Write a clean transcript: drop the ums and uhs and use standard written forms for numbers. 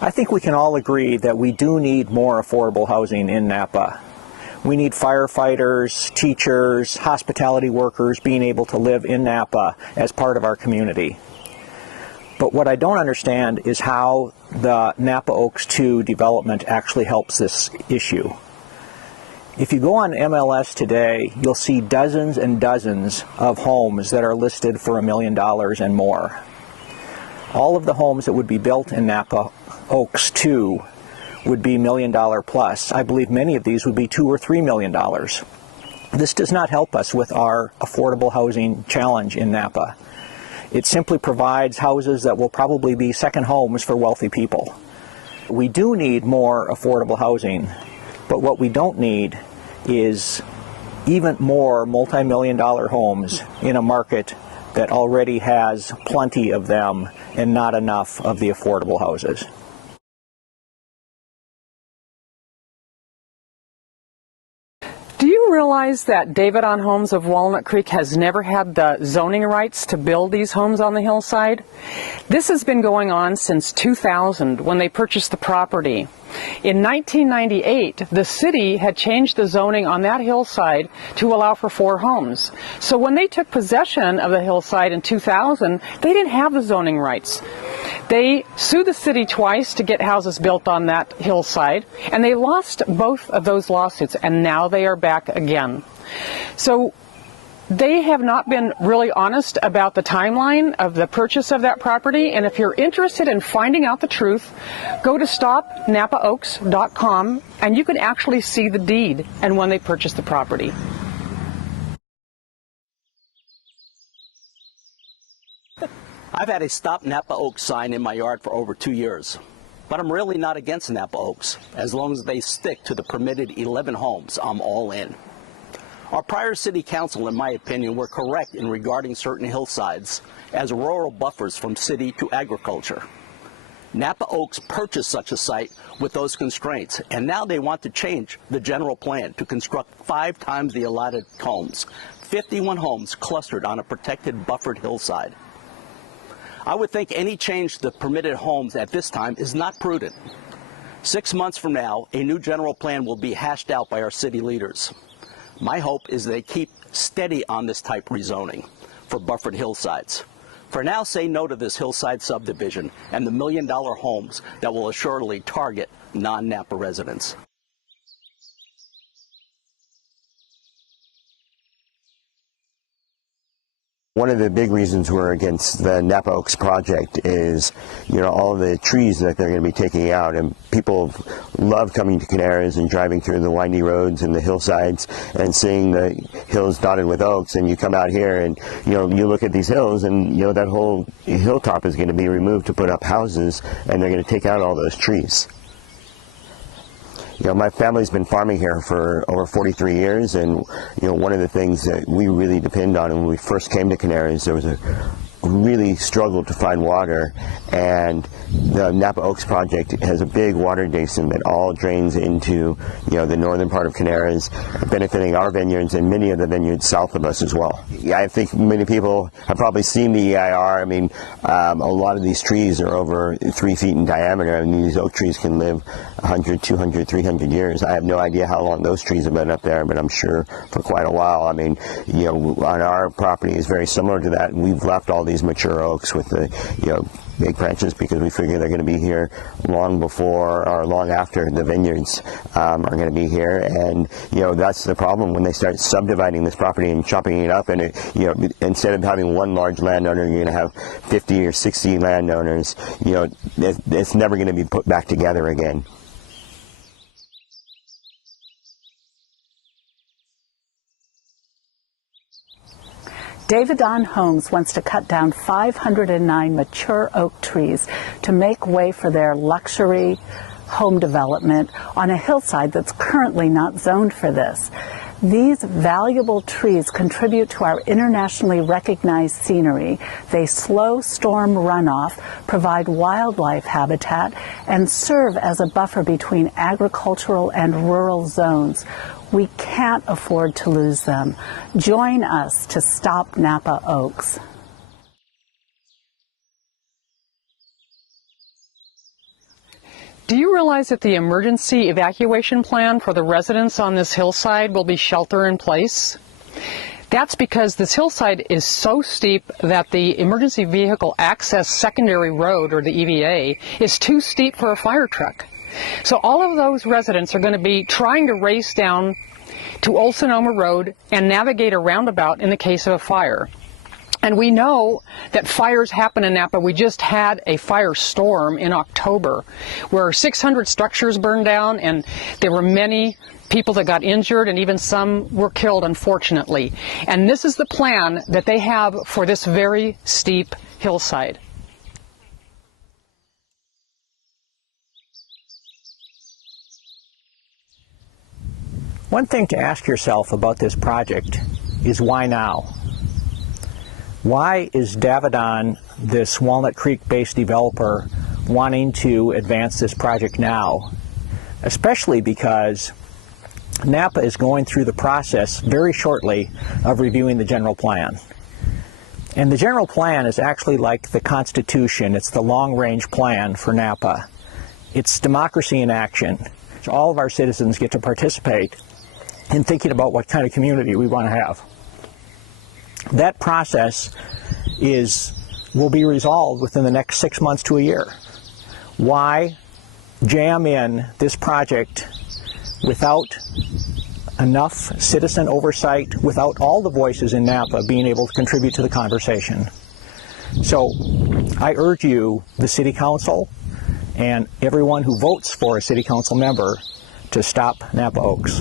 I think we can all agree that we do need more affordable housing in Napa. We need firefighters, teachers, hospitality workers being able to live in Napa as part of our community. But what I don't understand is how the Napa Oaks II development actually helps this issue. If you go on MLS today, you'll see dozens and dozens of homes that are listed for $1 million and more. All of the homes that would be built in Napa Oaks II would be $1 million plus. I believe many of these would be $2 or $3 million. This does not help us with our affordable housing challenge in Napa. It simply provides houses that will probably be second homes for wealthy people. We do need more affordable housing, but what we don't need is even more multi-million-dollar homes in a market that already has plenty of them and not enough of the affordable houses. Do you realize that David on Homes of Walnut Creek has never had the zoning rights to build these homes on the hillside? This has been going on since 2000 when they purchased the property. In 1998, the city had changed the zoning on that hillside to allow for 4 homes. So when they took possession of the hillside in 2000, they didn't have the zoning rights. They sued the city twice to get houses built on that hillside, and they lost both of those lawsuits, and now they are back again. So they have not been really honest about the timeline of the purchase of that property, and if you're interested in finding out the truth, go to stopnapaoaks.com and you can actually see the deed and when they purchased the property. I've had a Stop Napa Oaks sign in my yard for over 2 years, but I'm really not against Napa Oaks. As long as they stick to the permitted 11 homes, I'm all in. Our prior city council, in my opinion, were correct in regarding certain hillsides as rural buffers from city to agriculture. Napa Oaks purchased such a site with those constraints, and now they want to change the general plan to construct 5 times the allotted homes, 51 homes clustered on a protected buffered hillside. I would think any change to the permitted homes at this time is not prudent. 6 months from now, a new general plan will be hashed out by our city leaders. My hope is they keep steady on this type rezoning for buffered hillsides. For now, say no to this hillside subdivision and the $1 million homes that will assuredly target non-Napa residents. One of the big reasons we're against the Napa Oaks project is, all of the trees that they're going to be taking out, and people love coming to Canaris and driving through the windy roads and the hillsides and seeing the hills dotted with oaks, and you come out here and you look at these hills and that whole hilltop is going to be removed to put up houses, and they're going to take out all those trees. My family's been farming here for over 43 years, and one of the things that we really depend on when we first came to Canaris, there was a really struggled to find water, and the Napa Oaks project has a big water basin that all drains into the northern part of Canaris, benefiting our vineyards and many of the vineyards south of us as well. I think many people have probably seen the EIR. A lot of these trees are over 3 feet in diameter. These oak trees can live 100, 200, 300 years. I have no idea how long those trees have been up there, but I'm sure for quite a while. On our property is very similar to that, and we've left all these mature oaks with the big branches because we figure they're going to be here long before or long after the vineyards are going to be here. And that's the problem when they start subdividing this property and chopping it up, and instead of having one large landowner, you're going to have 50 or 60 landowners. It's never going to be put back together again. David on Homes wants to cut down 509 mature oak trees to make way for their luxury home development on a hillside that's currently not zoned for this. These valuable trees contribute to our internationally recognized scenery. They slow storm runoff, provide wildlife habitat, and serve as a buffer between agricultural and rural zones. We can't afford to lose them. Join us to stop Napa Oaks. Do you realize that the emergency evacuation plan for the residents on this hillside will be shelter in place? That's because this hillside is so steep that the emergency vehicle access secondary road, or the EVA, is too steep for a fire truck. So all of those residents are going to be trying to race down to Old Sonoma Road and navigate a roundabout in the case of a fire. And we know that fires happen in Napa. We just had a firestorm in October where 600 structures burned down, and there were many people that got injured, and even some were killed, unfortunately. And this is the plan that they have for this very steep hillside. One thing to ask yourself about this project is why now? Why is Davidoff, this Walnut Creek-based developer, wanting to advance this project now? Especially because Napa is going through the process very shortly of reviewing the general plan. And the general plan is actually like the Constitution. It's the long-range plan for Napa. It's democracy in action. So all of our citizens get to participate in thinking about what kind of community we want to have. That process will be resolved within the next 6 months to a year. Why jam in this project without enough citizen oversight, without all the voices in Napa being able to contribute to the conversation? So I urge you, the City Council, and everyone who votes for a City Council member, to stop Napa Oaks.